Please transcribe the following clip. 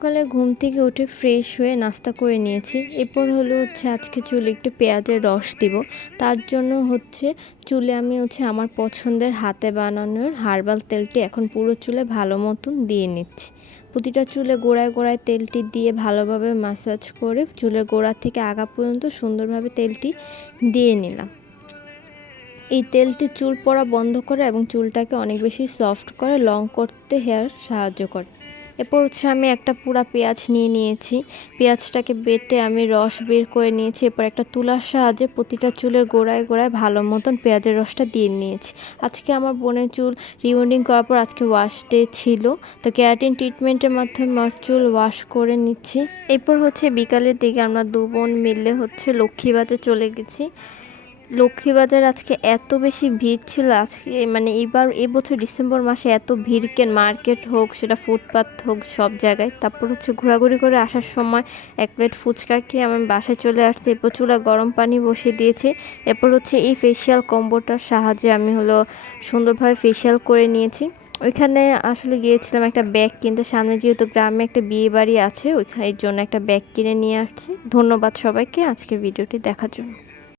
সকালে ঘুম থেকে উঠে ফ্রেশ হয়ে নাস্তা করে নিয়েছি। এরপর আজকে চুলে একটু পেঁয়াজের রস দিব। তার জন্য চুলে আমি আমার পছন্দের হাতে বানানোর হার্বাল তেলটি এখন পুরো চুলে ভালো মতন দিয়ে নিচ্ছি। প্রতিটা চুলে গোড়ায় গোড়ায় তেলটি দিয়ে ভালোভাবে ম্যাসাজ করে চুলের গোড়া থেকে আগা পর্যন্ত সুন্দরভাবে তেলটি দিয়ে নিলাম। এই তেলটি চুল পড়া বন্ধ করে এবং চুলটাকে অনেক বেশি সফট করে, লং করতে হেয়ার সাহায্য করে। এরপর আমি একটা পুরা পেঁয়াজ নিয়ে নিয়েছি। পেঁয়াজটাকে বেটে আমি রস বের করে নিয়েছি। এরপর একটা তুলার সাহায্যে প্রতিটা চুলের গোড়ায় গোড়ায় ভালো মতন পেঁয়াজের রসটা দিয়ে নিয়েছি। আজকে আমার বোনের চুল রিবন্ডিং করার পর আজকে ওয়াশ ডে ছিল, তো কেরাটিন ট্রিটমেন্টের মাধ্যমে আমার চুল ওয়াশ করে নিচ্ছি। এরপর বিকালের দিকে আমরা দু বোন মিলে লক্ষ্মীবাজার চলে গেছি। লক্ষ্মীবাজার আজকে এত বেশি ভিড় ছিল, আজকে এবছর ডিসেম্বর মাসে এত ভিড় কেন, মার্কেট হোক সেটা ফুটপাথ হোক সব জায়গায়। তারপর ঘোরাঘুরি করে আসার সময় এক প্লেট ফুচকা খেয়ে আমি বাসায় চলে আসছি। এরপর চুলা গরম পানি বসিয়ে দিয়েছি। এরপর এই ফেসিয়াল কম্বোটার সাহায্যে আমি সুন্দরভাবে ফেসিয়াল করে নিয়েছি। ওইখানে আসলে গিয়েছিলাম একটা ব্যাগ কিনতে, সামনে যেহেতু গ্রামে একটা বিয়ে বাড়ি আছে, ওইখানে এর জন্য একটা ব্যাগ কিনে নিয়ে আসছি। ধন্যবাদ সবাইকে আজকের ভিডিওটি দেখার জন্য।